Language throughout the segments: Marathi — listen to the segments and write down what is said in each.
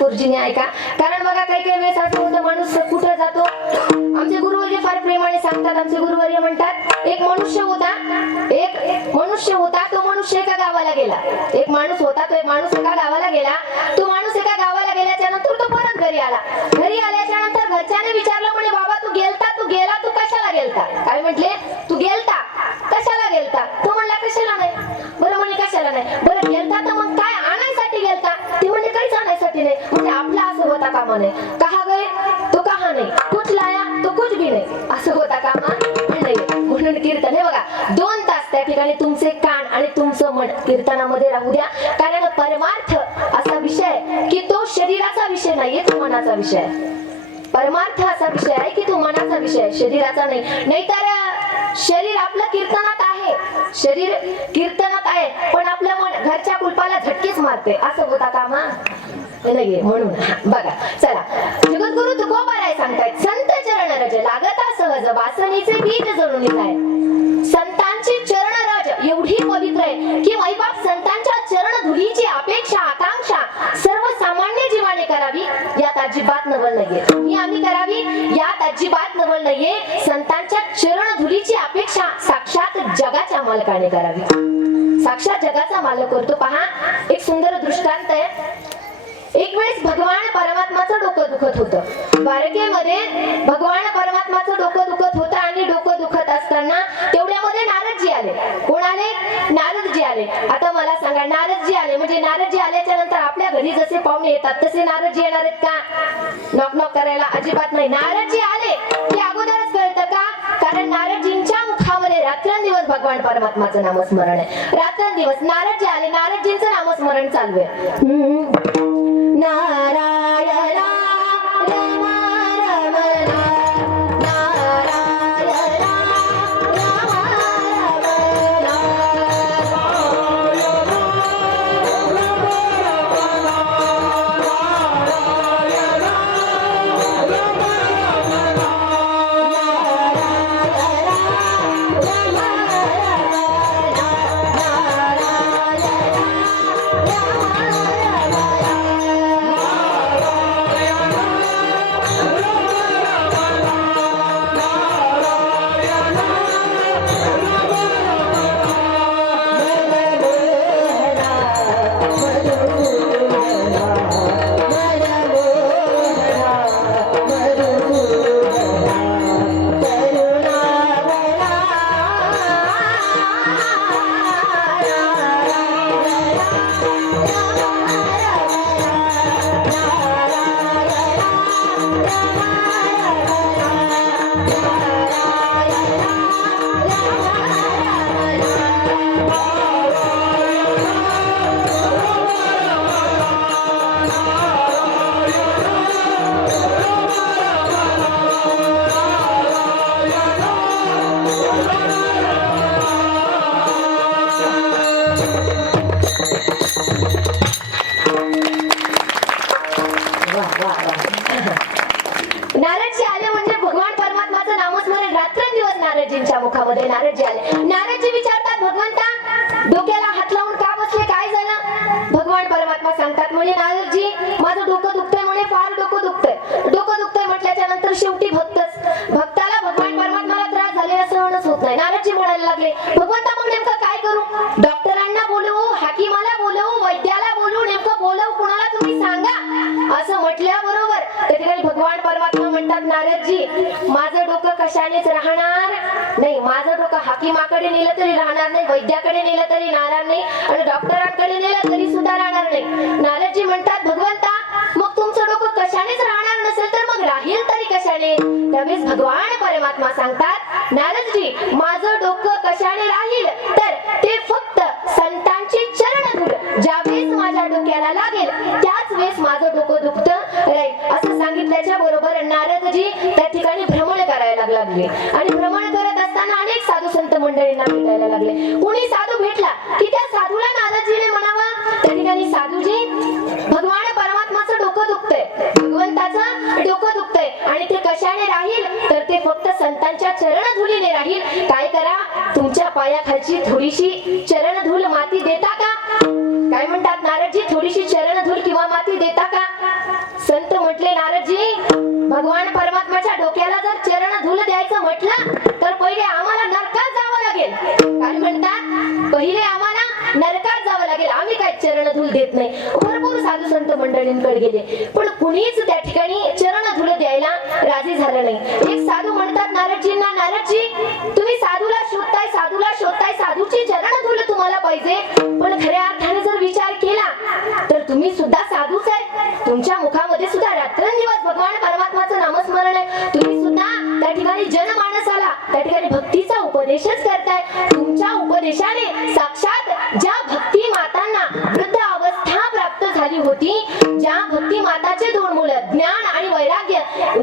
गुरुजीने ऐका. कारण बघा काही काही वेळेस असं होतं माणूस कुठं जातो? आमचे गुरुवर्य फार प्रेमाने सांगतात आमचे गुरुवर्य म्हणतात एक मनुष्य होता एक मनुष्य होता तो मनुष्य एका गावाला गेला. एक माणूस होता तो एक माणूस एका गावाला गेला. आणि तुमचे कान आणि तुमचं मन कीर्तनामध्ये राहू द्या. कारण परमार्थ असा विषय की तो शरीराचा विषय नाहीये तो मनाचा विषय. आहे परमार्थ असा विषय आहे की तो मनाचा विषय आहे शरीराचा नाही. नाहीतर शरीर आपलं कीर्तनात आहे. शरीर कीर्तनात आहे पण आपल्या मन घरच्या कुलपाला झटकेच मारते. असं होता कामा नाहीये म्हणून. बघा चला. जगद्गुरु तुकोबाराय सांगतायत संत चरण रज लागता सहज वासनीचे बीज जळून येत आहे संतांची चरण रज एवढी पवित्र आहे की मैबाप संतांच्या चरण अपेक्षा आकांक्षा सर्वसामान्य जीवाने करावी यात अजिबात नवल नाहीये. ही आम्ही करावी यात अजिबात नवल नाहीये. संतांच्या चरण धुलीची अपेक्षा साक्षात जगाच्या मालकाने करावी. साक्षात जगाचा मालक करतो पहा एक सुंदर दृष्टांत आहे. एक वेळेस भगवान परमात्माचं डोकं दुखत होतं. बारकेमध्ये भगवान परमात्माचं डोकं दुखत होतं आणि डोकं दुखत असताना तेवढ्यामध्ये नारदजी आले. कोण आले? नारदजी आले. आता मला सांगा नारदजी आले. म्हणजे नारदजी आल्याच्यानंतर आपल्या घरी जसे पाहुणे येतात तसे नारदजी येणार आहेत का? नॉक नॉक करायला अजिबात नाही. नारदजी आले. ते अगोदरच कळतं का? कारण नारदजींच्या मुखामध्ये रात्रंदिवस भगवान परमात्माचं नामस्मरण आहे. रात्रंदिवस नारदजी आले. नारदजींचं नामस्मरण चालू आहे. हम्म. कशानेच राहणार नाही. माझं डोकं हाकिमाकडे नेलं तरी राहणार नाही वैद्याकडे नेलं तरी राहणार नाही आणि डॉक्टरांकडे नेलं तरी सुद्धा राहणार नाही. नारदजी म्हणतात भगवंता मग तुमचं डोकं कशानेच राहणार नसेल तर मग राहील तरी कशाने? त्यावेळेस भगवान परमात्मा सांगतात नारदजी माझं डोकं कशाने राहील? तर ते फक्त संतांची चरण चरणधूल ज्यावेळेस माझ्या डोक्याला लागेल त्याच वेळेस माझं डोकं दुखत. राहील असं सांगितल्याच्या बरोबर नारदजी त्या ठिकाणी लागले. आणि भ्रमण करत असताना अनेक साधू संत मंडळींना भेटायला लागले. कुणी साधू भेटला की त्या साधूला नारदजीने म्हणावं? त्या ठिकाणी साधूजी भगवान परमात्माचं डोकं दुखतंय. भगवंताचं डोकं दुखतंय. आणि ते कशाने राहील? तर ते फक्त संतांच्या चरण धुलीने राहील. काय करा? तुमच्या पायाखालची थोडीशी चरण धूल माती देता का? काय म्हणतात नारदजी? थोडीशी चरण धूल किंवा माती देता का? संत म्हटले नारदजी भगवान कबूल देत नाही. भरपूर साधू संत मंडळींकडे गेले. पण कुणीच त्या ठिकाणी चरण धुलं द्यायला राजी झालं नाही. एक साधू म्हणतात नारदजींना नारदजी तुम्ही साधूला शोधताय साधूला शोधताय साधूची चरण धुलं तुम्हाला पाहिजे. पण खऱ्या अर्थाने जर विचार केला तर तुम्ही सुद्धा साधूच आहे. तुमच्या मुखामध्ये सुद्धा रात्रंदिवस भगवान परमात्माचं नामस्मरण आहे. तुम्ही सुद्धा त्या ठिकाणी जनमानसाला त्या ठिकाणी भक्तीचा उपदेशच करताय. तुमच्या उपदेशाने साक्षात ज्या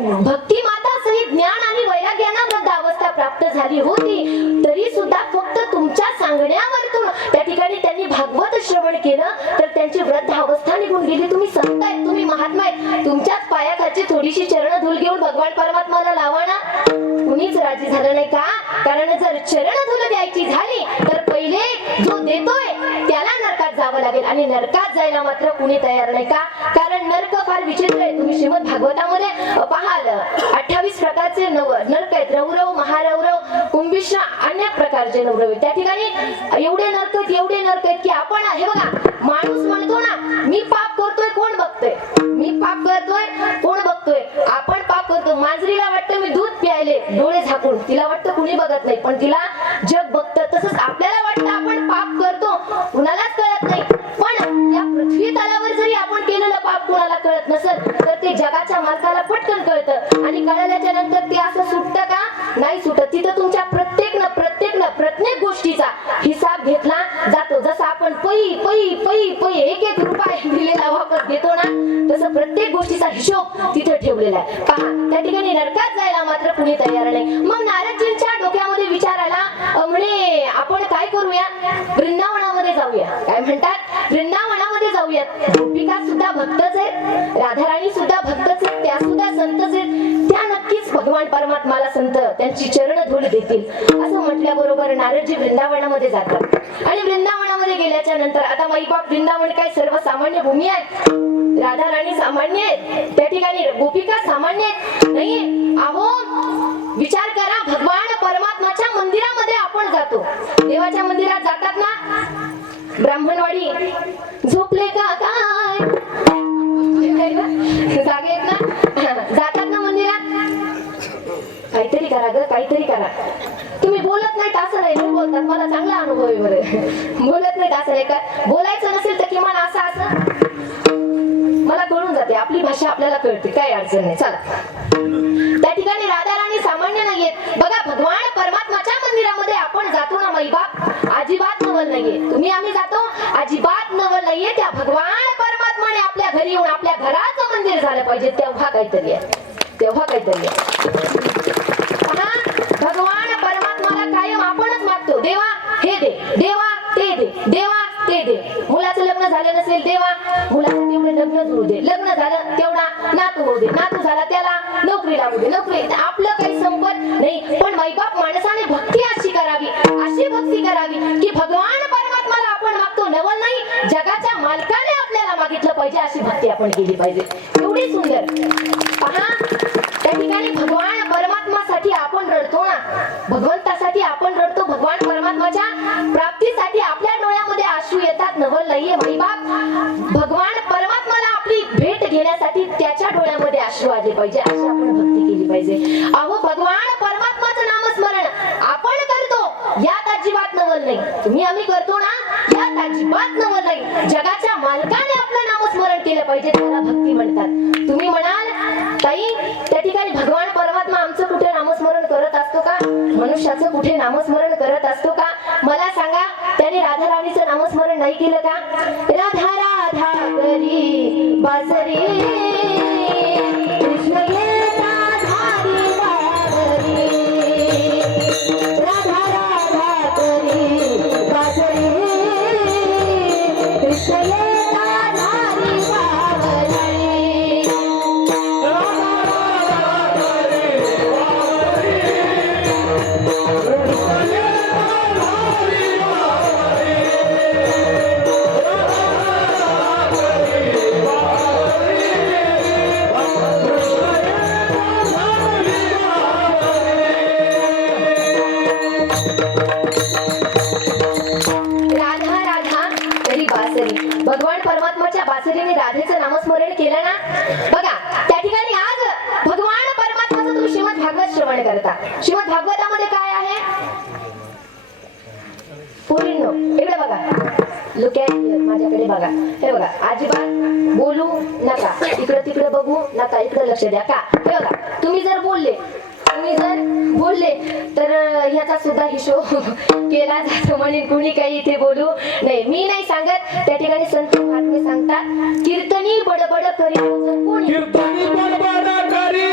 भक्ती माता सहित ज्ञान आणि वैराग्याना वृद्ध अवस्था प्राप्त झाली होती तरी सुद्धा फक्त तुमच्या सांगण्यावरतून त्या ठिकाणी त्यांनी भागवत श्रवण केलं तर त्यांची वृद्ध अवस्था निघून गेली. तुम्ही संत आहेत तुम्ही महात्मा आहेत. तुमच्याच पायाखालची थोडीशी चरण धूल घेऊन भगवान परमात्माला लावा ना. कुणीच राजी झालं नाही का? कारण जर चरण धूल द्यायची झाली तर पहिले जो देतोय त्याला नरकात जावं लागेल. आणि नरकात जायला मात्र कुणी तयार नाही का? विचित्र आहे. तुम्ही श्रीमद भागवतामध्ये पाहाल. अठ्ठावीस प्रकारचे नव नरक आहेत. रौरव महारौरव कुंभिष्ण अनेक प्रकारचे नवरव त्या ठिकाणी एवढे नरक आहेत एवढे नरक आहेत की आपण हे बघा माणूस म्हणतो ना मी पाप करतोय कोण बघतोय? मी पाप करतोय कोण बघतोय? आपण पाप करतो. मांजरीला वाटतं मी दूध प्यायले डोळे झाकून. तिला वाटतं कुणी बघत नाही पण तिला जग बघतं. तसंच निघाल्याच्या नंतर ते असं सुटतं का? नाही सुटत. तिथं तुमच्या प्रत्येक न प्रत्येक न प्रत्येक गोष्टीचा हिसाब घेतला जातो. जसं आपण पै पै पै पै एक एक रुपये दिलेला वापर घेतो ना तसं प्रत्येक गोष्टीचा हिशोब तिथे ठेवलेला आहे. पहा त्या ठिकाणी नरकात जायला मात्र कुणी तयार नाही. मग नारदजींच्या डोक्यामध्ये विचार आला म्हणे आपण काय करूया? वृंदावनामध्ये जाऊया. काय म्हणतात? वृंदावनामध्ये जाऊयात. गोपिका सुद्धा भक्तच आहेत. राधाराणी सुद्धा भक्तच आहेत. त्या सुद्धा संतच आहेत. भगवान परमात्माला संत त्यांची चरण धूल देतील. असं म्हटल्याबरोबर नारदजी वृंदावनामध्ये जातात. आणि वृंदावनामध्ये गेल्याच्यानंतर आता मैबाप वृंदावन काय सर्वसामान्य भूमी आहे? राधा राणी सामान्य आहेत त्या ठिकाणी गोपिका सामान्य आहेत नाही अहो विचार करा भगवान परमात्माच्या मंदिरामध्ये आपण जातो. देवाच्या मंदिरात जातात ना? ब्राह्मणवाडी. झोपले का काय? जागे आहेत ना जातात ना मंदिरात काहीतरी करा ग काहीतरी करा. तुम्ही बोलत नाही असं नाही मी बोलतात मला चांगला अनुभव आहे बरं. बोलत नाही असं नाही. का बोलायचं नसेल तर किमान असं असं. मला कळून जाते. आपली भाषा आपल्याला कळते. काही अडचण नाही. चला. त्या ठिकाणी राधा राणी सामान्य नाहीयेत बघा भगवान परमात्माच्या मंदिरामध्ये आपण जातो ना मैबाप अजिबात नवल नाहीये. तुम्ही आम्ही जातो अजिबात नवल नाहीये. त्या भगवान परमात्माने आपल्या घरी येऊन आपल्या घराचं मंदिर झालं पाहिजे. तेव्हा काहीतरी आहे. तेव्हा काहीतरी आहे. देवा हे दे. देवा ते दे. देवा ते दे. मुलाचं लग्न झालं नसेल देवा. मुलाचं तेवढं लग्न होऊ दे. लग्न झालं तेवढा नातू होऊ दे. नातू झाला त्याला नोकरी लागू दे. नोकरी आपलं काही संपत नाही. पण मैबाप माणसाने भक्ती अशी करावी अशी भक्ती करावी की भगवान परमात्माला आपण मागतो. नवल नाही जगाच्या मालकाने आपल्याला मागितलं पाहिजे अशी भक्ती आपण केली पाहिजे. एवढी सुंदर. पहा त्या ठिकाणी भगवान परमात्मासाठी आपण रडतो ना. भगवंत पाहिजे अशी आपण भक्ती केली पाहिजे. अहो भगवान परमात्माचं नामस्मरण आपण करतो यात अजिबात नवल नाही. तुम्ही आम्ही करतो ना यात अजिबात नवल नाही. जगाच्या मालकाने आपलं नामस्मरण केलं पाहिजे त्याला भक्ती म्हणतात. तुम्ही म्हणाल ताई त्या ठिकाणी भगवान परमात्मा आमचं कुठे नामस्मरण करत असतो का? मनुष्याचं कुठे नामस्मरण करत असतो का? मला सांगा त्याने राधा राणीचं नामस्मरण नाही केलं का? राधा राधा करी बासरी. श्रीमद भागवतामध्ये काय आहे? पोरींनो इकडे बघा. लुक माझ्याकडे बघा. हे बघा अजिबात बोलू नका. इकडे तिकडे बघू नका इकडे लक्ष द्या. का? हे बघा तुम्ही जर बोलले तुम्ही जर बोलले तर अं, ह्याचा सुद्धा हिशोब केला जातो म्हणून कुणी काही इथे बोलू नाही मी नाही सांगत त्या ठिकाणी संत महात्मे सांगतात कीर्तनी बडबड करी हो कोणी. कीर्तनी बडबड करी